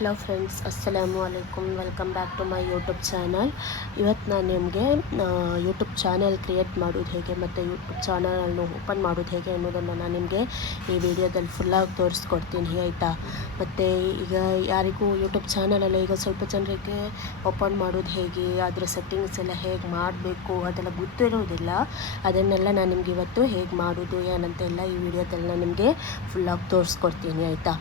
Hello friends, ಅಸ್ಸಲಾಮು ಅಲೈಕುಮ್. Welcome back to my YouTube channel. ಇವತ್ತು ನಾನು ನಿಮಗೆ ಯೂಟ್ಯೂಬ್ ಚಾನಲ್ ಕ್ರಿಯೇಟ್ ಮಾಡೋದು ಹೇಗೆ ಮತ್ತು ಯೂಟ್ಯೂಬ್ ಚಾನಲನ್ನು ಓಪನ್ ಮಾಡೋದು ಹೇಗೆ ಅನ್ನೋದನ್ನು ನಾನು ನಿಮಗೆ ಈ ವಿಡಿಯೋದಲ್ಲಿ ಫುಲ್ಲಾಗಿ ತೋರಿಸ್ಕೊಡ್ತೀನಿ ಆಯಿತಾ. ಮತ್ತು ಈಗ ಯಾರಿಗೂ ಯೂಟ್ಯೂಬ್ ಚಾನಲಲ್ಲ ಈಗ ಸ್ವಲ್ಪ ಜನರಿಗೆ ಓಪನ್ ಮಾಡೋದು ಹೇಗೆ, ಅದರ ಸೆಟ್ಟಿಂಗ್ಸ್ ಎಲ್ಲ ಹೇಗೆ ಮಾಡಬೇಕು ಅದೆಲ್ಲ ಗೊತ್ತಿರೋದಿಲ್ಲ. ಅದನ್ನೆಲ್ಲ ನಾನು ನಿಮ್ಗೆ ಇವತ್ತು ಹೇಗೆ ಮಾಡೋದು ಏನಂತೆಲ್ಲ ಈ ವಿಡಿಯೋದಲ್ಲಿ ನಾನು ನಿಮಗೆ ಫುಲ್ಲಾಗಿ ತೋರಿಸ್ಕೊಡ್ತೀನಿ ಆಯಿತಾ.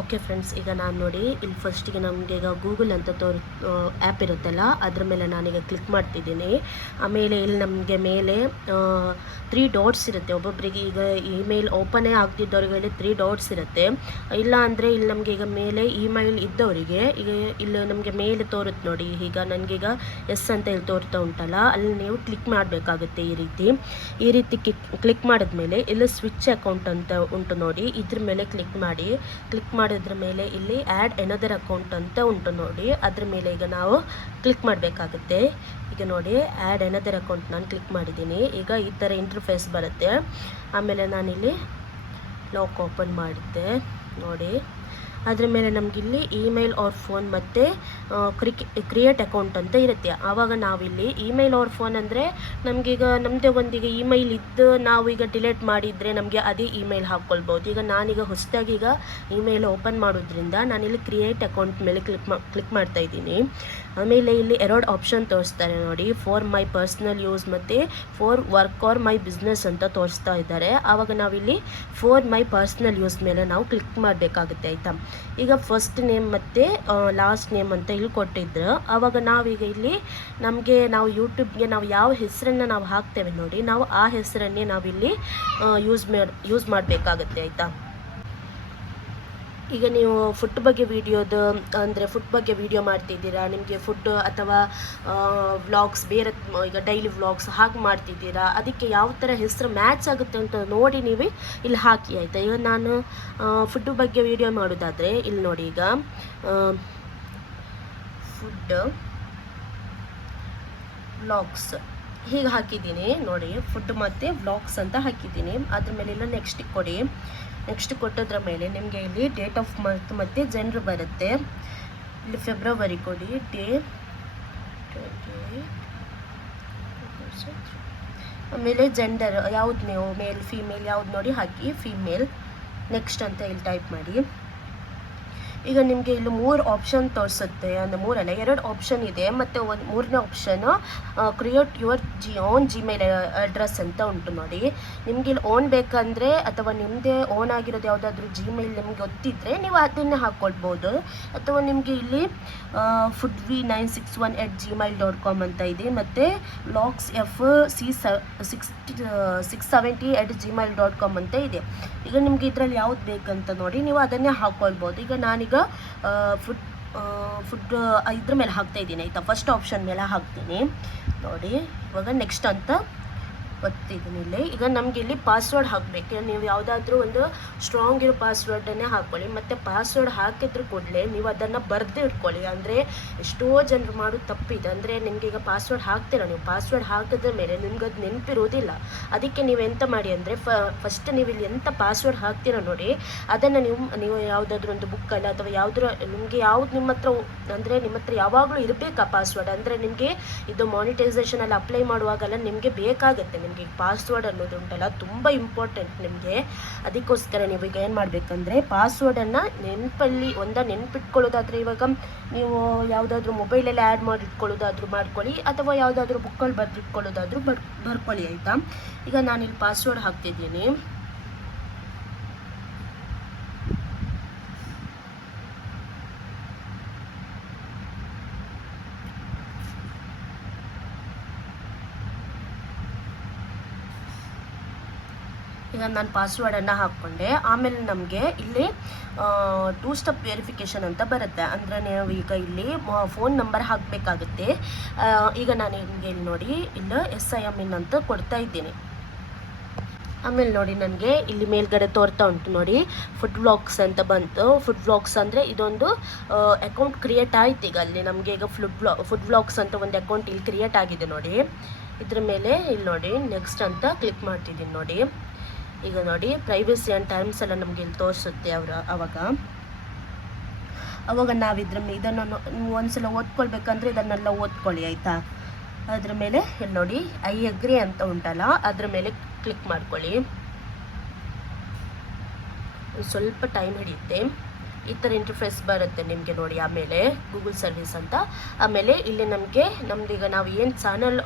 ಓಕೆ ಫ್ರೆಂಡ್ಸ್, ಈಗ ನಾನು ನೋಡಿ ಇಲ್ಲಿ ಫಸ್ಟಿಗೆ ನಮಗೆ ಈಗ ಗೂಗಲ್ ಅಂತ ಆ್ಯಪ್ ಇರುತ್ತಲ್ಲ ಅದ್ರ ಮೇಲೆ ನಾನೀಗ ಕ್ಲಿಕ್ ಮಾಡ್ತಿದ್ದೀನಿ. ಆಮೇಲೆ ಇಲ್ಲಿ ನಮಗೆ ಮೇಲೆ 3 ಡಾಟ್ಸ್ ಇರುತ್ತೆ. ಒಬ್ಬೊಬ್ಬರಿಗೆ ಈಗ ಇಮೇಲ್ ಓಪನೇ ಆಗ್ತಿದ್ದವ್ರಿಗೆ 3 ಡಾಟ್ಸ್ ಇರುತ್ತೆ. ಇಲ್ಲ ಅಂದರೆ ಇಲ್ಲಿ ನಮಗೆ ಈಗ ಮೇಲೆ ಇಮೇಲ್ ಇದ್ದವರಿಗೆ ಈಗ ಇಲ್ಲಿ ನಮಗೆ ಮೇಲೆ ತೋರುತ್ತೆ ನೋಡಿ. ಈಗ ನನಗೀಗ ಎಸ್ ಅಂತ ಇಲ್ಲಿ ತೋರ್ತಾ ಉಂಟಲ್ಲ, ಅಲ್ಲಿ ನೀವು ಕ್ಲಿಕ್ ಮಾಡಬೇಕಾಗುತ್ತೆ. ಈ ರೀತಿ ಕ್ಲಿಕ್ ಮಾಡಿದ್ಮೇಲೆ ಇಲ್ಲಿ ಸ್ವಿಚ್ ಅಕೌಂಟ್ ಅಂತ ಉಂಟು ನೋಡಿ, ಇದ್ರ ಮೇಲೆ ಕ್ಲಿಕ್ ಮಾಡಿದ್ರ ಮೇಲೆ ಇಲ್ಲಿ ಆ್ಯಡ್ ಎನದರ್ ಅಕೌಂಟ್ ಅಂತ ಉಂಟು ನೋಡಿ, ಅದ್ರ ಮೇಲೆ ಈಗ ನಾವು ಕ್ಲಿಕ್ ಮಾಡಬೇಕಾಗುತ್ತೆ. ಈಗ ನೋಡಿ ಆ್ಯಡ್ ಎನದರ್ ಅಕೌಂಟ್ ನಾನು ಕ್ಲಿಕ್ ಮಾಡಿದ್ದೀನಿ. ಈಗ ಈ ಥರ ಇಂಟರ್ಫೇಸ್ ಬರುತ್ತೆ. ಆಮೇಲೆ ನಾನಿಲ್ಲಿ ಲಾಕ್ ಓಪನ್ ಮಾಡಿದ್ದೆ ನೋಡಿ. ಅದ್ರ ಮೇಲೆ ನಮಗಿಲ್ಲಿ ಇಮೇಲ್ ಆರ್ ಫೋನ್ ಮತ್ತು ಕ್ರಿಯೇಟ್ ಅಕೌಂಟ್ ಅಂತ ಇರುತ್ತೆ. ಆವಾಗ ನಾವಿಲ್ಲಿ ಇಮೇಲ್ ಆರ್ ಫೋನ್ ಅಂದರೆ ನಮಗೀಗ ನಮ್ಮದೇ ಒಂದೀಗ ಇಮೇಲ್ ಇದ್ದು ನಾವೀಗ ಡಿಲೀಟ್ ಮಾಡಿದರೆ ನಮಗೆ ಅದೇ ಇಮೇಲ್ ಹಾಕ್ಕೊಳ್ಬೋದು. ಈಗ ನಾನೀಗ ಹೊಸದಾಗಿ ಈಗ ಇಮೇಲ್ ಓಪನ್ ಮಾಡೋದ್ರಿಂದ ನಾನಿಲ್ಲಿ ಕ್ರಿಯೇಟ್ ಅಕೌಂಟ್ ಮೇಲೆ ಕ್ಲಿಕ್ ಮಾಡ್ತಾ ಇದ್ದೀನಿ. ಆಮೇಲೆ ಇಲ್ಲಿ 2 ಆಪ್ಷನ್ ತೋರಿಸ್ತಾರೆ ನೋಡಿ, ಫಾರ್ ಮೈ ಪರ್ಸ್ನಲ್ ಯೂಸ್ ಮತ್ತು for work R my business ಅಂತ ತೋರಿಸ್ತಾ ಇದ್ದಾರೆ. ಆವಾಗ ನಾವಿಲ್ಲಿ ಫಾರ್ ಮೈ ಪರ್ಸ್ನಲ್ ಯೂಸ್ ಮೇಲೆ ನಾವು ಕ್ಲಿಕ್ ಮಾಡಬೇಕಾಗುತ್ತೆ ಆಯಿತಾ. ಈಗ ಫಸ್ಟ್ ನೇಮ್ ಮತ್ತು ಲಾಸ್ಟ್ ನೇಮ್ ಅಂತ ಇಲ್ಲಿ ಕೊಟ್ಟಿದ್ರು. ಆವಾಗ ನಾವೀಗ ಇಲ್ಲಿ ನಾವು ಯೂಟ್ಯೂಬ್ಗೆ ನಾವು ಯಾವ ಹೆಸರನ್ನು ನಾವು ಹಾಕ್ತೇವೆ ನೋಡಿ, ನಾವು ಆ ಹೆಸರನ್ನೇ ನಾವಿಲ್ಲಿ ಯೂಸ್ ಮಾಡಬೇಕಾಗುತ್ತೆ ಆಯಿತಾ. ಈಗ ನೀವು ಫುಡ್ ಬಗ್ಗೆ ವಿಡಿಯೋ ಮಾಡ್ತಿದ್ದೀರಾ, ನಿಮಗೆ ಫುಡ್ ಅಥವಾ ವ್ಲಾಗ್ಸ್ ಬೇರೆ ಈಗ ಡೈಲಿ ವ್ಲಾಗ್ಸ್ ಹಾಗೆ ಮಾಡ್ತಿದ್ದೀರಾ, ಅದಕ್ಕೆ ಯಾವ ಥರ ಹೆಸರು ಮ್ಯಾಚ್ ಆಗುತ್ತೆ ಅಂತ ನೋಡಿ ನೀವು ಇಲ್ಲಿ ಹಾಕಿ ಆಯಿತಾ. ಈಗ ನಾನು ಫುಡ್ ಬಗ್ಗೆ ವಿಡಿಯೋ ಮಾಡೋದಾದರೆ ಇಲ್ಲಿ ನೋಡಿ, ಈಗ ಫುಡ್ ವ್ಲಾಗ್ಸ್ ಹೀಗೆ ಹಾಕಿದ್ದೀನಿ ನೋಡಿ, ಫುಡ್ ಮತ್ತು ವ್ಲಾಗ್ಸ್ ಅಂತ ಹಾಕಿದ್ದೀನಿ. ಅದ್ರ ಮೇಲೆ ಇಲ್ಲ ನೆಕ್ಸ್ಟ್ ಕೊಡಿ. ನೆಕ್ಸ್ಟ್ ಕೊಟ್ಟೋದ್ರ ಮೇಲೆ ನಿಮಗೆ ಇಲ್ಲಿ ಡೇಟ್ ಆಫ್ ಮಂತ್ ಮತ್ತು ಜೆಂಡರ್ ಬರುತ್ತೆ. ಇಲ್ಲಿ ಫೆಬ್ರವರಿ ಕೊಡಿ, ಡೇ 28. ಆಮೇಲೆ ಜೆಂಡರ್ ಯಾವ್ದು ನೀವು ಮೇಲ್ ಫೀಮೇಲ್ ಯಾವ್ದು ನೋಡಿ ಹಾಕಿ, ಫೀಮೇಲ್. ನೆಕ್ಸ್ಟ್ ಅಂತ ಇಲ್ಲಿ ಟೈಪ್ ಮಾಡಿ. ಈಗ ನಿಮಗೆ ಇಲ್ಲಿ 3 ಆಪ್ಷನ್ ತೋರಿಸುತ್ತೆ, ಅಂದರೆ 3 ಅಲ್ಲ 2 ಆಪ್ಷನ್ ಇದೆ. ಮತ್ತು ಒಂದು 3ನೇ option create your own Gmail address ಅಂತ ಉಂಟು ನೋಡಿ. ನಿಮಗೆ ಇಲ್ಲಿ ಓನ್ ಬೇಕಂದರೆ ಅಥವಾ ನಿಮ್ಮದೇ ಓನ್ ಆಗಿರೋದು ಯಾವುದಾದ್ರೂ ಜಿಮೇಲ್ ನಿಮ್ಗೆ ಗೊತ್ತಿದ್ದರೆ ನೀವು ಅದನ್ನೇ ಹಾಕ್ಕೊಳ್ಬೋದು. ಅಥವಾ ನಿಮಗೆ ಇಲ್ಲಿ foodv961@gmail.com ಅಂತ ಇದೆ. ಮತ್ತು ವ್ಲಾಗ್ಸ್ fc670@gmail.com ಅಂತ ಇದೆ. ಈಗ ನಿಮಗೆ ಇದರಲ್ಲಿ ಯಾವ್ದು ಬೇಕಂತ ನೋಡಿ ನೀವು ಅದನ್ನೇ ಹಾಕ್ಕೊಳ್ಬೋದು. ಈಗ ನಾನೀಗ ಫುಡ್ ಇದ್ರ ಮೇಲೆ ಹಾಕ್ತಾ ಇದ್ದೀನಿ ಆಯಿತಾ, ಫಸ್ಟ್ ಆಪ್ಷನ್ ಮೇಲೆ ಹಾಕ್ತೀನಿ ನೋಡಿ. ಇವಾಗ ನೆಕ್ಸ್ಟ್ ಅಂತ ಒತ್ತಿದ್ದೀನಿ ಇಲ್ಲಿ. ಈಗ ನಮಗೆ ಇಲ್ಲಿ ಪಾಸ್ವರ್ಡ್ ಹಾಕಬೇಕು. ನೀವು ಯಾವುದಾದ್ರೂ ಒಂದು ಸ್ಟ್ರಾಂಗ್ ಇರೋ ಪಾಸ್ವರ್ಡನ್ನೇ ಹಾಕ್ಕೊಳ್ಳಿ. ಮತ್ತು ಪಾಸ್ವರ್ಡ್ ಹಾಕಿದ್ರು ಕೂಡಲೇ ನೀವು ಅದನ್ನು ಬರೆದು ಇಟ್ಕೊಳ್ಳಿ. ಅಂದರೆ ಎಷ್ಟೋ ಜನರು ಮಾಡೋದು ತಪ್ಪಿದೆ. ಅಂದರೆ ನಿಮಗೆ ಈಗ ಪಾಸ್ವರ್ಡ್ ಹಾಕ್ತೀರ, ನೀವು ಪಾಸ್ವರ್ಡ್ ಹಾಕಿದ ಮೇಲೆ ನಿಮ್ಗೆ ಅದು ನೆನಪಿರೋದಿಲ್ಲ. ಅದಕ್ಕೆ ನೀವು ಎಂತ ಮಾಡಿ ಅಂದರೆ ಫಸ್ಟ್ ನೀವು ಇಲ್ಲಿ ಎಂಥ ಪಾಸ್ವರ್ಡ್ ಹಾಕ್ತೀರ ನೋಡಿ, ಅದನ್ನು ನೀವು ಯಾವುದಾದ್ರೂ ಒಂದು ಬುಕ್ಕಲ್ಲಿ ಅಥವಾ ನಿಮಗೆ ಯಾವ್ದು ನಿಮ್ಮ ಹತ್ರ ಯಾವಾಗಲೂ ಇರಬೇಕು ಆ ಪಾಸ್ವರ್ಡ್. ಅಂದರೆ ನಿಮಗೆ ಇದು ಮಾನಿಟೈಸೇಷನಲ್ಲಿ ಅಪ್ಲೈ ಮಾಡುವಾಗೆಲ್ಲ ನಿಮಗೆ ಬೇಕಾಗುತ್ತೆ. ನಿಮಗೆ ಪಾಸ್ವರ್ಡ್ ಅನ್ನೋದು ಉಂಟಲ್ಲ ತುಂಬ ಇಂಪಾರ್ಟೆಂಟ್ ನಿಮಗೆ. ಅದಕ್ಕೋಸ್ಕರ ನೀವು ಈಗ ಏನು ಮಾಡಬೇಕಂದ್ರೆ ಪಾಸ್ವರ್ಡನ್ನು ನೆನಪಿಟ್ಕೊಳ್ಳೋದಾದರೆ ಇವಾಗ ನೀವು ಯಾವುದಾದ್ರೂ ಮೊಬೈಲಲ್ಲಿ ಆ್ಯಡ್ ಮಾಡಿ ಇಟ್ಕೊಳ್ಳೋದಾದ್ರೂ ಮಾಡ್ಕೊಳ್ಳಿ, ಅಥವಾ ಯಾವುದಾದ್ರೂ ಬುಕ್ಕಲ್ಲಿ ಬರೆದಿಟ್ಕೊಳ್ಳೋದಾದ್ರೂ ಬರ್ಕೊಳ್ಳಿ ಆಯಿತಾ. ಈಗ ನಾನಿಲ್ಲಿ ಪಾಸ್ವರ್ಡ್ ಹಾಕ್ತಿದ್ದೀನಿ. ಈಗ ನಾನು ಪಾಸ್ವರ್ಡನ್ನು ಹಾಕ್ಕೊಂಡೆ. ಆಮೇಲೆ ನಮಗೆ ಇಲ್ಲಿ 2 ಸ್ಟೆಪ್ ವೆರಿಫಿಕೇಷನ್ ಅಂತ ಬರುತ್ತೆ. ಅಂದರೆ ನೀವು ಈಗ ಇಲ್ಲಿ ಫೋನ್ ನಂಬರ್ ಹಾಕಬೇಕಾಗುತ್ತೆ. ಈಗ ನಾನು ನಿಮಗೆ ಇಲ್ಲಿ ನೋಡಿ ಇಲ್ಲಿ SIMIN ಅಂತ ಕೊಡ್ತಾ ಇದ್ದೀನಿ. ಆಮೇಲೆ ನೋಡಿ ನನಗೆ ಇಲ್ಲಿ ಮೇಲ್ಗಡೆ ತೋರ್ತಾ ಉಂಟು ನೋಡಿ, ಫುಡ್ ವ್ಲಾಗ್ಸ್ ಅಂತ ಬಂತು. ಫುಡ್ ವ್ಲಾಗ್ಸ್ ಅಂದರೆ ಇದೊಂದು ಅಕೌಂಟ್ ಕ್ರಿಯೇಟ್ ಆಯ್ತು. ಈಗ ಅಲ್ಲಿ ನಮಗೆ ಈಗ ಫುಡ್ ವ್ಲಾಗ್ಸ್ ಅಂತ ಒಂದು ಅಕೌಂಟ್ ಇಲ್ಲಿ ಕ್ರಿಯೇಟ್ ಆಗಿದೆ ನೋಡಿ. ಇದ್ರ ಮೇಲೆ ಇಲ್ಲಿ ನೋಡಿ ನೆಕ್ಸ್ಟ್ ಅಂತ ಕ್ಲಿಕ್ ಮಾಡ್ತಿದ್ದೀನಿ ನೋಡಿ. ಈಗ ನೋಡಿ ಪ್ರೈವಸಿ ಆ್ಯಂಡ್ ಟರ್ಮ್ಸ್ ಎಲ್ಲ ನಮಗೆ ಇಲ್ಲಿ ತೋರಿಸುತ್ತೆ ಅವಾಗ ನಾವು ಇದನ್ನು ನೀವು ಒಂದ್ಸಲ ಓದ್ಕೊಳ್ಬೇಕಂದ್ರೆ ಇದನ್ನೆಲ್ಲ ಓದ್ಕೊಳ್ಳಿ ಆಯಿತಾ. ಅದ್ರ ಮೇಲೆ ಇಲ್ಲಿ ನೋಡಿ ಐ ಅಗ್ರಿ ಅಂತ ಉಂಟಲ್ಲ, ಅದ್ರ ಮೇಲೆ ಕ್ಲಿಕ್ ಮಾಡ್ಕೊಳ್ಳಿ. ಸ್ವಲ್ಪ ಟೈಮ್ ಹಿಡಿಯುತ್ತೆ. ಈ ಥರ ಇಂಟರ್ಫೇಸ್ ಬರುತ್ತೆ ನಿಮಗೆ ನೋಡಿ. ಆಮೇಲೆ ಗೂಗಲ್ ಸರ್ವಿಸ್ ಅಂತ, ಆಮೇಲೆ ಇಲ್ಲಿ ನಮ್ದೀಗ ನಾವು ಏನು ಚಾನಲ್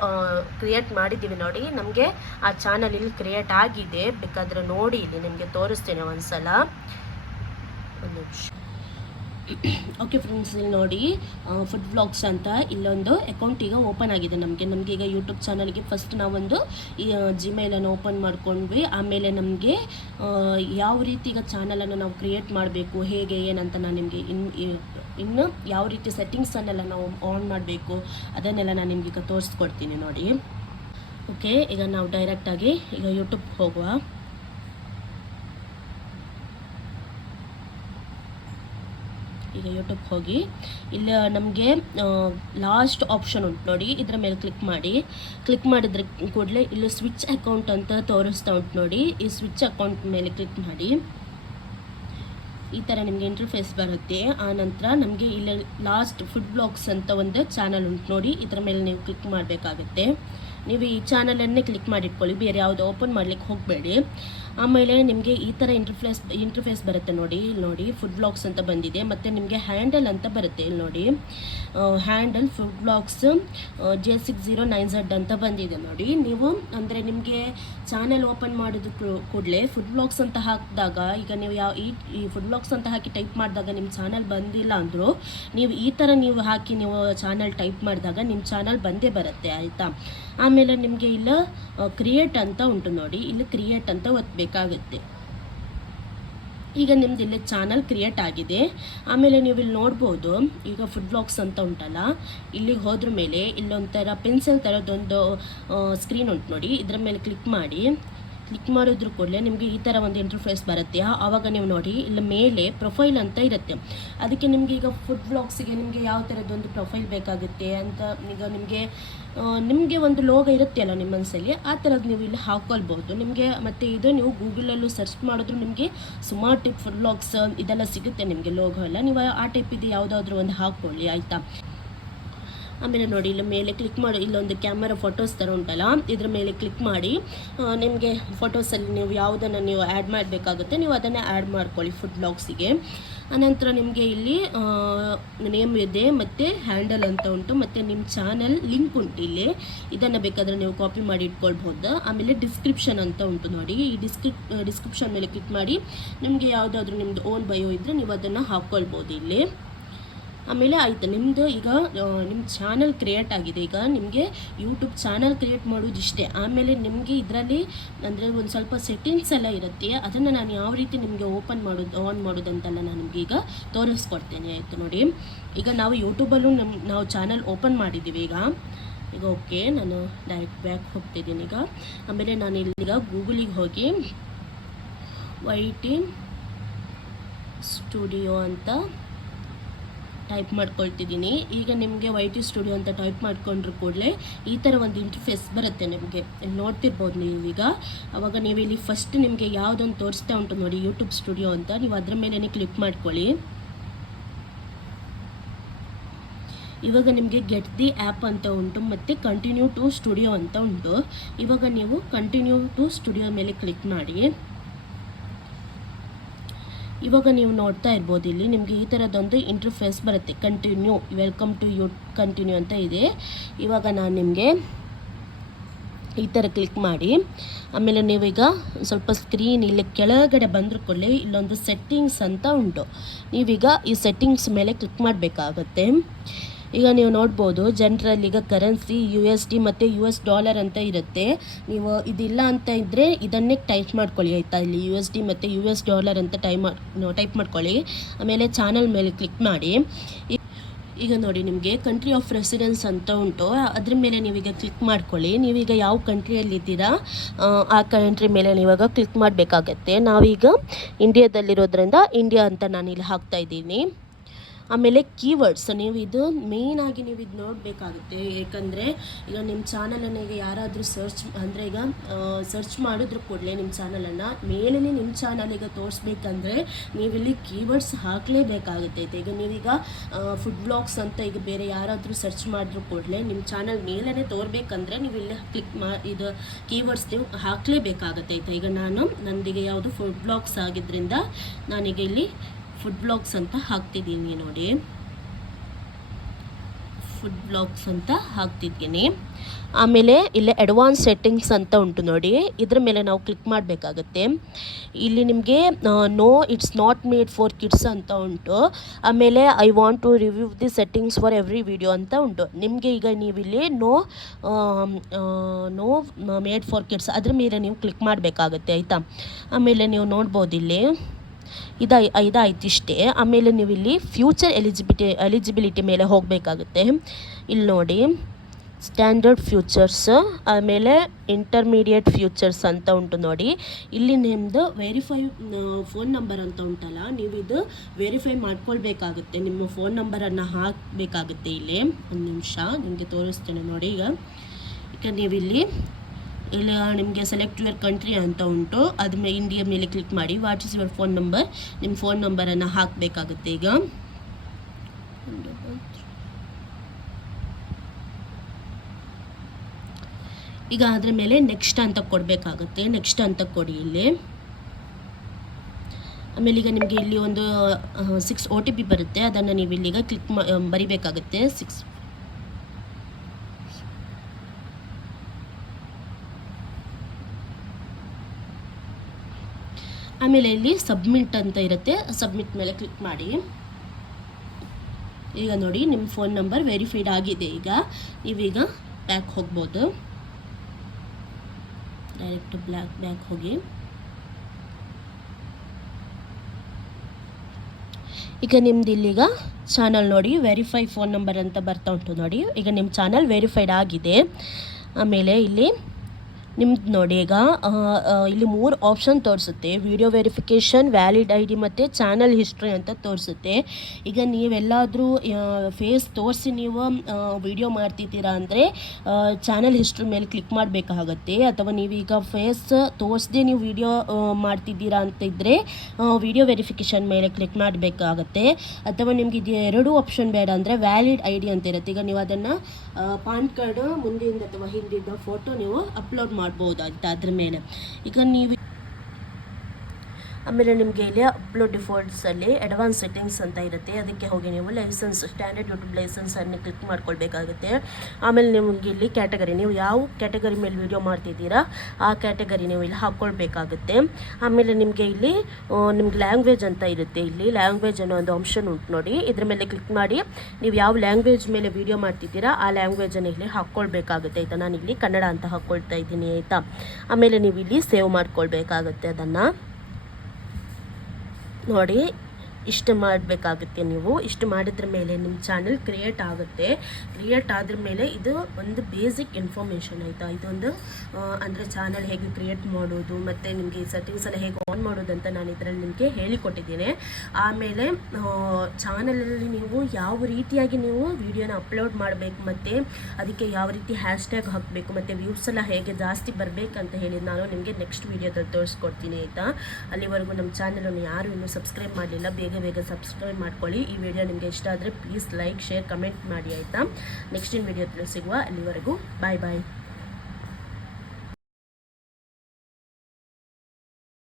ಕ್ರಿಯೇಟ್ ಮಾಡಿದ್ದೀವಿ ನೋಡಿ, ನಮಗೆ ಆ ಚಾನಲ್ ಇಲ್ಲಿ ಕ್ರಿಯೇಟ್ ಆಗಿದೆ. ಬೇಕಾದರೆ ನೋಡಿ, ಇಲ್ಲಿ ನಿಮಗೆ ತೋರಿಸ್ತೇನೆ ಒಂದ್ಸಲ. ಒಂದು ನಿಮಿಷ. ಓಕೆ ಫ್ರೆಂಡ್ಸ್, ಇಲ್ಲಿ ನೋಡಿ ಫುಡ್ ವ್ಲಾಗ್ಸ್ ಅಂತ ಇಲ್ಲೊಂದು ಅಕೌಂಟ್ ಈಗ ಓಪನ್ ಆಗಿದೆ ನಮಗೆ ಈಗ ಯೂಟ್ಯೂಬ್ ಚಾನಲ್ಗೆ ಫಸ್ಟ್ ನಾವೊಂದು ಜಿಮೇಲನ್ನು ಓಪನ್ ಮಾಡ್ಕೊಂಡ್ವಿ. ಆಮೇಲೆ ನಮಗೆ ಯಾವ ರೀತಿ ಈಗ ಚಾನಲನ್ನು ನಾವು ಕ್ರಿಯೇಟ್ ಮಾಡಬೇಕು, ಹೇಗೆ ಏನಂತ ನಾನು ನಿಮಗೆ ಇನ್ನು ಯಾವ ರೀತಿ ಸೆಟ್ಟಿಂಗ್ಸನ್ನೆಲ್ಲ ನಾವು ಆನ್ ಮಾಡಬೇಕು ಅದನ್ನೆಲ್ಲ ನಾನು ನಿಮ್ಗೆ ಈಗ ತೋರಿಸ್ಕೊಡ್ತೀನಿ ನೋಡಿ. ಓಕೆ, ಈಗ ನಾವು ಡೈರೆಕ್ಟಾಗಿ ಈಗ ಯೂಟ್ಯೂಬ್ ಹೋಗುವ. ಈಗ ಯೂಟ್ಯೂಬ್ ಹೋಗಿ ಇಲ್ಲಿ ನಮಗೆ ಲಾಸ್ಟ್ ಆಪ್ಷನ್ ಉಂಟು ನೋಡಿ, ಇದರ ಮೇಲೆ ಕ್ಲಿಕ್ ಮಾಡಿದ್ರೆ ಕೂಡಲೇ ಇಲ್ಲಿ ಸ್ವಿಚ್ ಅಕೌಂಟ್ ಅಂತ ತೋರಿಸ್ತಾ ಉಂಟು ನೋಡಿ. ಈ ಸ್ವಿಚ್ ಅಕೌಂಟ್ ಮೇಲೆ ಕ್ಲಿಕ್ ಮಾಡಿ ಈ ಥರ ನಿಮಗೆ ಇಂಟರ್ಫೇಸ್ ಬರುತ್ತೆ. ಆ ನಂತರ ನಮಗೆ ಇಲ್ಲಿ ಲಾಸ್ಟ್ ಫುಡ್ ಬ್ಲಾಗ್ಸ್ ಅಂತ ಒಂದು ಚಾನಲ್ ಉಂಟು ನೋಡಿ, ಇದರ ಮೇಲೆ ನೀವು ಕ್ಲಿಕ್ ಮಾಡಬೇಕಾಗುತ್ತೆ. ನೀವು ಈ ಚಾನಲನ್ನೇ ಕ್ಲಿಕ್ ಮಾಡಿಟ್ಕೊಳ್ಳಿ, ಬೇರೆ ಯಾವುದು ಓಪನ್ ಮಾಡಲಿಕ್ಕೆ ಹೋಗಬೇಡಿ. ಆಮೇಲೆ ನಿಮಗೆ ಈ ಥರ ಇಂಟರ್ಫೇಸ್ ಬರುತ್ತೆ ನೋಡಿ. ಇಲ್ಲಿ ನೋಡಿ ಫುಡ್ ಬ್ಲಾಗ್ಸ್ ಅಂತ ಬಂದಿದೆ, ಮತ್ತು ನಿಮಗೆ ಹ್ಯಾಂಡಲ್ ಅಂತ ಬರುತ್ತೆ. ಇಲ್ಲಿ ನೋಡಿ ಹ್ಯಾಂಡಲ್ ಫುಡ್ ಬ್ಲಾಗ್ಸ್ J609Z ಅಂತ ಬಂದಿದೆ ನೋಡಿ. ನೀವು ಅಂದರೆ ನಿಮಗೆ ಚಾನಲ್ ಓಪನ್ ಮಾಡೋದು ಕೂಡಲೇ ಫುಡ್ ಬ್ಲಾಗ್ಸ್ ಅಂತ ಹಾಕಿದಾಗ, ಈಗ ನೀವು ಈ ಫುಡ್ ಬ್ಲಾಗ್ಸ್ ಅಂತ ಹಾಕಿ ಟೈಪ್ ಮಾಡಿದಾಗ ನಿಮ್ಮ ಚಾನಲ್ ಬಂದಿಲ್ಲ ಅಂದರೂ ನೀವು ಈ ಥರ ನೀವು ಹಾಕಿ ನೀವು ಚಾನಲ್ ಟೈಪ್ ಮಾಡಿದಾಗ ನಿಮ್ಮ ಚಾನಲ್ ಬಂದೇ ಬರುತ್ತೆ ಆಯಿತಾ. ಆಮೇಲೆ ನಿಮಗೆ ಇಲ್ಲ ಕ್ರಿಯೇಟ್ ಅಂತ ಉಂಟು ನೋಡಿ, ಇಲ್ಲಿ ಕ್ರಿಯೇಟ್ ಅಂತ ಒತ್ತಬೇಕಾಗುತ್ತೆ. ಈಗ ನಿಮ್ದು ಇಲ್ಲಿ ಚಾನಲ್ ಕ್ರಿಯೇಟ್ ಆಗಿದೆ. ಆಮೇಲೆ ನೀವು ಇಲ್ಲಿ ನೋಡ್ಬೋದು, ಈಗ ಫುಡ್ ಬ್ಲಾಗ್ಸ್ ಅಂತ ಉಂಟಲ್ಲ, ಇಲ್ಲಿಗೆ ಹೋದ್ರ ಮೇಲೆ ಇಲ್ಲೊಂಥರ ಪೆನ್ಸಿಲ್ ಥರದ್ದೊಂದು ಸ್ಕ್ರೀನ್ ಉಂಟು ನೋಡಿ, ಇದರ ಮೇಲೆ ಕ್ಲಿಕ್ ಮಾಡಿದ್ರು ಕೂಡಲೇ ನಿಮಗೆ ಈ ಥರ ಒಂದು ಇಂಟರ್ಫೇಸ್ ಬರುತ್ತೆ. ಆವಾಗ ನೀವು ನೋಡಿ ಇಲ್ಲಿ ಮೇಲೆ ಪ್ರೊಫೈಲ್ ಅಂತ ಇರುತ್ತೆ. ಅದಕ್ಕೆ ನಿಮಗೆ ಈಗ ಫುಡ್ ಬ್ಲಾಗ್ಸಿಗೆ ನಿಮಗೆ ಯಾವ ಥರದ್ದೊಂದು ಪ್ರೊಫೈಲ್ ಬೇಕಾಗುತ್ತೆ ಅಂತ, ಈಗ ನಿಮಗೆ ಒಂದು ಲೋಗೋ ಇರುತ್ತೆ ಅಲ್ಲ ನಿಮ್ಮ ಮನಸ್ಸಲ್ಲಿ, ಆ ಥರದ್ದು ನೀವು ಇಲ್ಲಿ ಹಾಕ್ಕೊಳ್ಬೋದು ನಿಮಗೆ. ಮತ್ತು ಇದು ನೀವು ಗೂಗಲಲ್ಲೂ ಸರ್ಚ್ ಮಾಡಿದ್ರು ನಿಮಗೆ ಸುಮಾರು ಟೈಪ್ ಫುಡ್ ಬ್ಲಾಗ್ಸ್ ಇದೆಲ್ಲ ಸಿಗುತ್ತೆ ನಿಮಗೆ ಲೋಗೋ ಎಲ್ಲ. ನೀವು ಆ ಟೈಪ್ ಇದು ಯಾವುದಾದ್ರೂ ಒಂದು ಹಾಕ್ಕೊಳ್ಳಿ ಆಯಿತಾ. ಆಮೇಲೆ ನೋಡಿ ಇಲ್ಲಿ ಮೇಲೆ ಕ್ಲಿಕ್ ಮಾಡಿ, ಇಲ್ಲೊಂದು ಕ್ಯಾಮರಾ ಫೋಟೋಸ್ ಥರ ಉಂಟಲ್ಲ, ಇದ್ರ ಮೇಲೆ ಕ್ಲಿಕ್ ಮಾಡಿ ನಿಮಗೆ ಫೋಟೋಸಲ್ಲಿ ನೀವು ಯಾವುದನ್ನು ನೀವು ಆ್ಯಡ್ ಮಾಡಬೇಕಾಗುತ್ತೆ ನೀವು ಅದನ್ನು ಆ್ಯಡ್ ಮಾಡ್ಕೊಳ್ಳಿ ಫುಡ್ ಬ್ಲಾಗ್ಸಿಗೆ. ಅನಂತರ ನಿಮಗೆ ಇಲ್ಲಿ ನೇಮ್ ಇದೆ ಮತ್ತು ಹ್ಯಾಂಡಲ್ ಅಂತ ಉಂಟು, ಮತ್ತು ನಿಮ್ಮ ಚಾನಲ್ ಲಿಂಕ್ ಉಂಟು ಇಲ್ಲಿ, ಇದನ್ನು ಬೇಕಾದರೆ ನೀವು ಕಾಪಿ ಮಾಡಿ ಇಟ್ಕೊಳ್ಬೋದು. ಆಮೇಲೆ ಡಿಸ್ಕ್ರಿಪ್ಷನ್ ಅಂತ ಉಂಟು ನೋಡಿ, ಈ ಡಿಸ್ಕ್ರಿಪ್ಷನ್ ಮೇಲೆ ಕ್ಲಿಕ್ ಮಾಡಿ ನಿಮಗೆ ಯಾವುದಾದ್ರೂ ನಿಮ್ಮದು ಓನ್ ಬಯೋ ಇದ್ದರೆ ನೀವು ಅದನ್ನು ಹಾಕ್ಕೊಳ್ಬೋದು ಇಲ್ಲಿ. ಆಮೇಲೆ ಆಯಿತು, ನಿಮ್ಮದು ಈಗ ನಿಮ್ಮ ಚಾನಲ್ ಕ್ರಿಯೇಟ್ ಆಗಿದೆ. ಈಗ ನಿಮಗೆ ಯೂಟ್ಯೂಬ್ ಚಾನಲ್ ಕ್ರಿಯೇಟ್ ಮಾಡೋದು ಇಷ್ಟೇ. ಆಮೇಲೆ ನಿಮಗೆ ಇದರಲ್ಲಿ ಅಂದರೆ ಒಂದು ಸ್ವಲ್ಪ ಸೆಟ್ಟಿಂಗ್ಸ್ ಎಲ್ಲ ಇರುತ್ತೆ, ಅದನ್ನು ನಾನು ಯಾವ ರೀತಿ ನಿಮಗೆ ಆನ್ ಮಾಡೋದಂತೆಲ್ಲ ನಾನು ನಿಮಗೆ ಈಗ ತೋರಿಸ್ಕೊಡ್ತೇನೆ ಆಯಿತು ನೋಡಿ. ಈಗ ನಾವು ಯೂಟ್ಯೂಬಲ್ಲೂ ನಾವು ಚಾನಲ್ ಓಪನ್ ಮಾಡಿದ್ದೀವಿ ಈಗ ಓಕೆ, ನಾನು ಡೈರೆಕ್ಟ್ ಬ್ಯಾಕ್ ಹೋಗ್ತಿದ್ದೀನಿ ಈಗ. ಆಮೇಲೆ ನಾನು ಇಲ್ಲಿಗ ಗೂಗಲಿಗೆ ಹೋಗಿ YT ಸ್ಟುಡಿಯೋ ಅಂತ ಟೈಪ್ ಮಾಡ್ಕೊಳ್ತಿದ್ದೀನಿ. ಈಗ ನಿಮಗೆ YT ಸ್ಟುಡಿಯೋ ಅಂತ ಟೈಪ್ ಮಾಡ್ಕೊಂಡ್ರು ಕೂಡಲೇ ಈ ಥರ ಒಂದು ಇಂಟರ್ಫೇಸ್ ಬರುತ್ತೆ ನಿಮಗೆ, ನೋಡ್ತಿರ್ಬೋದು ನೀವೀಗ. ಆವಾಗ ನೀವು ಇಲ್ಲಿ ಫಸ್ಟ್ ನಿಮಗೆ ಯಾವುದೊಂದು ತೋರಿಸ್ತಾ ಉಂಟು ನೋಡಿ ಯೂಟ್ಯೂಬ್ ಸ್ಟುಡಿಯೋ ಅಂತ, ನೀವು ಅದರ ಮೇಲೆ ಕ್ಲಿಕ್ ಮಾಡ್ಕೊಳ್ಳಿ. ಇವಾಗ ನಿಮಗೆ ಗೆಟ್ ದಿ ಆ್ಯಪ್ ಅಂತ ಉಂಟು ಮತ್ತು ಕಂಟಿನ್ಯೂ ಟು ಸ್ಟುಡಿಯೋ ಅಂತ ಉಂಟು. ಇವಾಗ ನೀವು ಕಂಟಿನ್ಯೂ ಟು ಸ್ಟುಡಿಯೋ ಮೇಲೆ ಕ್ಲಿಕ್ ಮಾಡಿ. ಇವಾಗ ನೀವು ನೋಡ್ತಾ ಇರ್ಬೋದು ಇಲ್ಲಿ ನಿಮಗೆ ಈ ಥರದೊಂದು ಇಂಟರ್ಫೇಸ್ ಬರುತ್ತೆ, continue welcome to you continue ಅಂತ ಇದೆ. ಇವಾಗ ನಾನು ನಿಮಗೆ ಈ ಥರ ಕ್ಲಿಕ್ ಮಾಡಿ, ಆಮೇಲೆ ನೀವೀಗ ಸ್ವಲ್ಪ ಸ್ಕ್ರೀನ್ ಇಲ್ಲಿ ಕೆಳಗಡೆ ಬಂದರೂ ಕೂಡಲೇ ಇಲ್ಲೊಂದು ಸೆಟ್ಟಿಂಗ್ಸ್ ಅಂತ ಉಂಟು, ನೀವೀಗ ಈ ಸೆಟ್ಟಿಂಗ್ಸ್ ಮೇಲೆ ಕ್ಲಿಕ್ ಮಾಡಬೇಕಾಗತ್ತೆ. ಈಗ ನೀವು ನೋಡ್ಬೋದು ಜನರಲ್ ಈಗ ಕರೆನ್ಸಿ USD ಮತ್ತು US ಡಾಲರ್ ಅಂತ ಇರುತ್ತೆ. ನೀವು ಇದಿಲ್ಲ ಅಂತ ಇದ್ದರೆ ಇದನ್ನೇ ಟೈಪ್ ಮಾಡ್ಕೊಳ್ಳಿ ಆಯಿತಾ. ಇಲ್ಲಿ USD ಮತ್ತು US ಡಾಲರ್ ಅಂತ ಟೈಪ್ ಮಾಡ್ಕೊಳ್ಳಿ. ಆಮೇಲೆ ಚಾನಲ್ ಮೇಲೆ ಕ್ಲಿಕ್ ಮಾಡಿ. ಈಗ ನೋಡಿ ನಿಮಗೆ ಕಂಟ್ರಿ ಆಫ್ ರೆಸಿಡೆನ್ಸ್ ಅಂತ ಉಂಟು, ಅದ್ರ ಮೇಲೆ ನೀವೀಗ ಕ್ಲಿಕ್ ಮಾಡ್ಕೊಳ್ಳಿ. ನೀವೀಗ ಯಾವ ಕಂಟ್ರಿಯಲ್ಲಿದ್ದೀರಾ ಆ ಕಂಟ್ರಿ ಮೇಲೆ ನೀವಾಗ ಕ್ಲಿಕ್ ಮಾಡಬೇಕಾಗತ್ತೆ. ನಾವೀಗ ಇಂಡಿಯಾದಲ್ಲಿರೋದ್ರಿಂದ ಇಂಡಿಯಾ ಅಂತ ನಾನು ಇಲ್ಲಿ ಹಾಕ್ತಾ ಇದ್ದೀನಿ. ಆಮೇಲೆ ಕೀವರ್ಡ್ಸ್ ನೀವು ಇದು ಮೇಯ್ನಾಗಿ ನೀವು ಇದು ನೋಡಬೇಕಾಗುತ್ತೆ. ಏಕೆಂದರೆ ಈಗ ನಿಮ್ಮ ಚಾನಲನ್ನು ಈಗ ಯಾರಾದರೂ ಸರ್ಚ್ ಅಂದರೆ ಈಗ ಸರ್ಚ್ ಮಾಡಿದ್ರು ಕೂಡಲೇ ನಿಮ್ಮ ಚಾನಲನ್ನು ಮೇಲೇ ನಿಮ್ಮ ಚಾನಲ್ ಈಗ ತೋರಿಸ್ಬೇಕಂದ್ರೆ ನೀವಿಲ್ಲಿ ಕೀವರ್ಡ್ಸ್ ಹಾಕಲೇಬೇಕಾಗುತ್ತೆ. ಈಗ ನೀವೀಗ ಫುಡ್ ಬ್ಲಾಗ್ಸ್ ಅಂತ ಈಗ ಬೇರೆ ಯಾರಾದರೂ ಸರ್ಚ್ ಮಾಡಿದ್ರು ಕೂಡಲೇ ನಿಮ್ಮ ಚಾನಲ್ ಮೇಲೇ ತೋರ್ಬೇಕಂದ್ರೆ ನೀವು ಇಲ್ಲಿ ಕ್ಲಿಕ್ ಇದು ಕೀವರ್ಡ್ಸ್ ನೀವು ಹಾಕಲೇಬೇಕಾಗುತ್ತೆ ಆಯಿತಾ. ಈಗ ನಾನು ನಂದಿಗೆ ಯಾವುದು ಫುಡ್ ಬ್ಲಾಗ್ಸ್ ಆಗಿದ್ದರಿಂದ ನಾನೀಗ ಇಲ್ಲಿ ಫುಡ್ ಬ್ಲಾಗ್ಸ್ ಅಂತ ಹಾಕ್ತಿದ್ದೀನಿ ನೋಡಿ, ಫುಡ್ ಬ್ಲಾಗ್ಸ್ ಅಂತ ಹಾಕ್ತಿದ್ದೀನಿ. ಆಮೇಲೆ ಇಲ್ಲಿ ಅಡ್ವಾನ್ಸ್ ಸೆಟ್ಟಿಂಗ್ಸ್ ಅಂತ ಉಂಟು ನೋಡಿ, ಇದ್ರ ಮೇಲೆ ನಾವು ಕ್ಲಿಕ್ ಮಾಡಬೇಕಾಗುತ್ತೆ. ಇಲ್ಲಿ ನಿಮಗೆ no it's not made for kids ಅಂತ ಉಂಟು. ಆಮೇಲೆ I want to review the settings for every video ಅಂತ ಉಂಟು. ನಿಮಗೆ ಈಗ ನೀವಿಲ್ಲಿ ನೋ ಮೇಡ್ ಫಾರ್ ಕಿಡ್ಸ್ ಅದ್ರ ಮೇಲೆ ನೀವು ಕ್ಲಿಕ್ ಮಾಡಬೇಕಾಗುತ್ತೆ ಆಯಿತಾ. ಆಮೇಲೆ ನೀವು ನೋಡ್ಬೋದು ಇಲ್ಲಿ ಇದಾಯ್ತು ಇಷ್ಟೇ. ಆಮೇಲೆ ನೀವು ಇಲ್ಲಿ ಫ್ಯೂಚರ್ ಎಲಿಜಿಬಿಲಿಟಿ ಮೇಲೆ ಹೋಗಬೇಕಾಗುತ್ತೆ. ಇಲ್ಲಿ ನೋಡಿ ಸ್ಟ್ಯಾಂಡರ್ಡ್ ಫ್ಯೂಚರ್ಸ್, ಆಮೇಲೆ ಇಂಟರ್ಮೀಡಿಯೇಟ್ ಫ್ಯೂಚರ್ಸ್ ಅಂತ ಉಂಟು ನೋಡಿ. ಇಲ್ಲಿ ನಿಮ್ಮದು ವೆರಿಫೈ ಫೋನ್ ನಂಬರ್ ಅಂತ ಉಂಟಲ್ಲ, ನೀವು ಇದು ವೆರಿಫೈ ಮಾಡ್ಕೊಳ್ಬೇಕಾಗುತ್ತೆ. ನಿಮ್ಮ ಫೋನ್ ನಂಬರನ್ನು ಹಾಕಬೇಕಾಗುತ್ತೆ. ಇಲ್ಲಿ ಒಂದು ನಿಮಿಷ ನಿಮಗೆ ತೋರಿಸ್ತೇನೆ ನೋಡಿ. ಈಗ ನೀವಿಲ್ಲಿ ನಿಮಗೆ ಸೆಲೆಕ್ಟ್ ಯುವರ್ ಕಂಟ್ರಿ ಅಂತ ಉಂಟು, ಅದು ಇಂಡಿಯಾ ಮೇಲೆ ಕ್ಲಿಕ್ ಮಾಡಿ. What is your phone number, ನಿಮ್ಮ ಫೋನ್ ನಂಬರನ್ನು ಹಾಕಬೇಕಾಗುತ್ತೆ. ಈಗ ಅದರ ಮೇಲೆ ನೆಕ್ಸ್ಟ್ ಅಂತ ಕೊಡಬೇಕಾಗುತ್ತೆ. ನೆಕ್ಸ್ಟ್ ಅಂತ ಕೊಡಿ ಇಲ್ಲಿ. ಆಮೇಲೆ ಈಗ ನಿಮಗೆ ಇಲ್ಲಿ ಒಂದು 6 OTP ಬರುತ್ತೆ, ಅದನ್ನು ನೀವು ಇಲ್ಲಿಗ ಕ್ಲಿಕ್ ಬರಿಬೇಕಾಗುತ್ತೆ. 6 ಆಮೇಲೆ ಇಲ್ಲಿ ಸಬ್ಮಿಟ್ ಅಂತ ಇರುತ್ತೆ, ಸಬ್ಮಿಟ್ ಮೇಲೆ ಕ್ಲಿಕ್ ಮಾಡಿ. ಈಗ ನೋಡಿ ನಿಮ್ಮ ಫೋನ್ ನಂಬರ್ ವೆರಿಫೈಡ್ ಆಗಿದೆ. ಈಗ ನೀವೀಗ ಬ್ಯಾಕ್ ಹೋಗ್ಬೋದು, ಡೈರೆಕ್ಟ್ ಬ್ಯಾಕ್ ಹೋಗಿ. ಈಗ ನಿಮ್ದು ಇಲ್ಲಿಗ ಚಾನಲ್ ನೋಡಿ ವೆರಿಫೈ ಫೋನ್ ನಂಬರ್ ಅಂತ ಬರ್ತಾ ಉಂಟು ನೋಡಿ. ಈಗ ನಿಮ್ಮ ಚಾನಲ್ ವೆರಿಫೈಡ್ ಆಗಿದೆ. ಆಮೇಲೆ ಇಲ್ಲಿ ನಿಮ್ದು ನೋಡಿ ಈಗ ಇಲ್ಲಿ 3 ಆಪ್ಷನ್ ತೋರಿಸುತ್ತೆ, ವಿಡಿಯೋ ವೆರಿಫಿಕೇಷನ್, ವ್ಯಾಲಿಡ್ ID ಮತ್ತು ಚಾನಲ್ ಹಿಸ್ಟ್ರಿ ಅಂತ ತೋರಿಸುತ್ತೆ. ಈಗ ನೀವೆಲ್ಲಾದರೂ ಫೇಸ್ ತೋರಿಸಿ ನೀವು ವಿಡಿಯೋ ಮಾಡ್ತಿದ್ದೀರಾ ಅಂದರೆ ಚಾನಲ್ ಹಿಸ್ಟ್ರಿ ಮೇಲೆ ಕ್ಲಿಕ್ ಮಾಡಬೇಕಾಗತ್ತೆ. ಅಥವಾ ನೀವೀಗ ಫೇಸ್ ತೋರಿಸದೆ ನೀವು ವಿಡಿಯೋ ಮಾಡ್ತಿದ್ದೀರಾ ಅಂತ ಇದ್ದರೆ ವಿಡಿಯೋ ವೆರಿಫಿಕೇಷನ್ ಮೇಲೆ ಕ್ಲಿಕ್ ಮಾಡಬೇಕಾಗತ್ತೆ. ಅಥವಾ ನಿಮ್ಗೆ ಇದು 2 ಆಪ್ಷನ್ ಬೇಡ ಅಂದರೆ ವ್ಯಾಲಿಡ್ ID ಅಂತ ಇರುತ್ತೆ. ಈಗ ನೀವು ಅದನ್ನು ಪಾನ್ ಕಾರ್ಡ್ ಮುಂದಿಂದ ಅಥವಾ ಹಿಂದಿದ್ದ ಫೋಟೋ ನೀವು ಅಪ್ಲೋಡ್ ಮಾಡ್ಬೋದಾಗಿತ್ತು ಅದ್ರ ಮೇಲೆ. ಈಗ ನೀವು ಆಮೇಲೆ ನಿಮಗೆ ಇಲ್ಲಿ ಅಪ್ಲೋಡ್ ಡಿಫಾಲ್ಟ್ಸಲ್ಲಿ ಅಡ್ವಾನ್ಸ್ ಸೆಟ್ಟಿಂಗ್ಸ್ ಅಂತ ಇರುತ್ತೆ, ಅದಕ್ಕೆ ಹೋಗಿ ನೀವು ಲೈಸೆನ್ಸ್ ಸ್ಟ್ಯಾಂಡರ್ಡ್ ಯೂಟ್ಯೂಬ್ ಲೈಸೆನ್ಸನ್ನು ಕ್ಲಿಕ್ ಮಾಡ್ಕೊಳ್ಬೇಕಾಗುತ್ತೆ. ಆಮೇಲೆ ನಿಮಗೆ ಇಲ್ಲಿ ಕ್ಯಾಟಗರಿ, ನೀವು ಯಾವ ಕ್ಯಾಟಗರಿ ಮೇಲೆ ವೀಡಿಯೋ ಮಾಡ್ತಿದ್ದೀರಾ ಆ ಕ್ಯಾಟಗರಿ ನೀವು ಇಲ್ಲಿ ಹಾಕ್ಕೊಳ್ಬೇಕಾಗುತ್ತೆ. ಆಮೇಲೆ ನಿಮಗೆ ಇಲ್ಲಿ ನಿಮ್ಗೆ ಲ್ಯಾಂಗ್ವೇಜ್ ಅಂತ ಇರುತ್ತೆ, ಇಲ್ಲಿ ಲ್ಯಾಂಗ್ವೇಜ್ ಅನ್ನೋ ಒಂದು ಆಪ್ಷನ್ ಉಂಟು ನೋಡಿ, ಇದ್ರ ಮೇಲೆ ಕ್ಲಿಕ್ ಮಾಡಿ ನೀವು ಯಾವ ಲ್ಯಾಂಗ್ವೇಜ್ ಮೇಲೆ ವೀಡಿಯೋ ಮಾಡ್ತಿದ್ದೀರಾ ಆ ಲ್ಯಾಂಗ್ವೇಜನ್ನು ಇಲ್ಲಿ ಹಾಕ್ಕೊಳ್ಬೇಕಾಗುತ್ತೆ ಆಯಿತಾ. ನಾನು ಇಲ್ಲಿ ಕನ್ನಡ ಅಂತ ಹಾಕ್ಕೊಳ್ತಾ ಇದ್ದೀನಿ ಆಯಿತಾ. ಆಮೇಲೆ ನೀವು ಇಲ್ಲಿ ಸೇವ್ ಮಾಡ್ಕೊಳ್ಬೇಕಾಗುತ್ತೆ ಅದನ್ನು ನೋಡಿ. ಇಷ್ಟು ಮಾಡಬೇಕಾಗುತ್ತೆ. ನೀವು ಇಷ್ಟು ಮಾಡಿದ್ರ ಮೇಲೆ ನಿಮ್ಮ ಚಾನಲ್ ಕ್ರಿಯೇಟ್ ಆಗುತ್ತೆ. ಕ್ರಿಯೇಟ್ ಆದ್ರ ಮೇಲೆ ಇದು ಒಂದು ಬೇಸಿಕ್ ಇನ್ಫಾರ್ಮೇಷನ್ ಆಯಿತಾ. ಇದೊಂದು ಅಂದರೆ ಚಾನಲ್ ಹೇಗೆ ಕ್ರಿಯೇಟ್ ಮಾಡೋದು ಮತ್ತು ನಿಮಗೆ ಸೆಟ್ಟಿಂಗ್ಸನ್ನು ಹೇಗೆ ಆನ್ ಮಾಡೋದು ಅಂತ ನಾನು ಇದರಲ್ಲಿ ನಿಮಗೆ ಹೇಳಿಕೊಟ್ಟಿದ್ದೀನಿ. ಆಮೇಲೆ ಚಾನಲಲ್ಲಿ ನೀವು ಯಾವ ರೀತಿಯಾಗಿ ನೀವು ವಿಡಿಯೋನ ಅಪ್ಲೋಡ್ ಮಾಡಬೇಕು ಮತ್ತು ಅದಕ್ಕೆ ಯಾವ ರೀತಿ ಹ್ಯಾಶ್ಟ್ಯಾಗ್ ಹಾಕಬೇಕು ಮತ್ತು ವ್ಯೂಸ್ ಎಲ್ಲ ಹೇಗೆ ಜಾಸ್ತಿ ಬರಬೇಕಂತ ಹೇಳಿ ನಾನು ನಿಮಗೆ ನೆಕ್ಸ್ಟ್ ವೀಡಿಯೋದಲ್ಲಿ ತೋರಿಸ್ಕೊಡ್ತೀನಿ ಆಯಿತಾ. ಅಲ್ಲಿವರೆಗೂ ನಮ್ಮ ಚಾನಲನ್ನು ಯಾರು ಇನ್ನೂ ಸಬ್ಸ್ಕ್ರೈಬ್ ಮಾಡಲಿಲ್ಲ ಬೇಗ ಸಬ್ಸ್ಕ್ರೈಬ್ ಮಾಡ್ಕೊಳ್ಳಿ. ಈ ವಿಡಿಯೋ ನಿಮಗೆ ಇಷ್ಟ ಆದರೆ ಪ್ಲೀಸ್ ಲೈಕ್, ಶೇರ್, ಕಮೆಂಟ್ ಮಾಡಿ ಆಯಿತಾ. ನೆಕ್ಸ್ಟಿನ ವಿಡಿಯೋದಲ್ಲಿ ಸಿಗುವ. ಅಲ್ಲಿವರೆಗೂ ಬಾಯ್.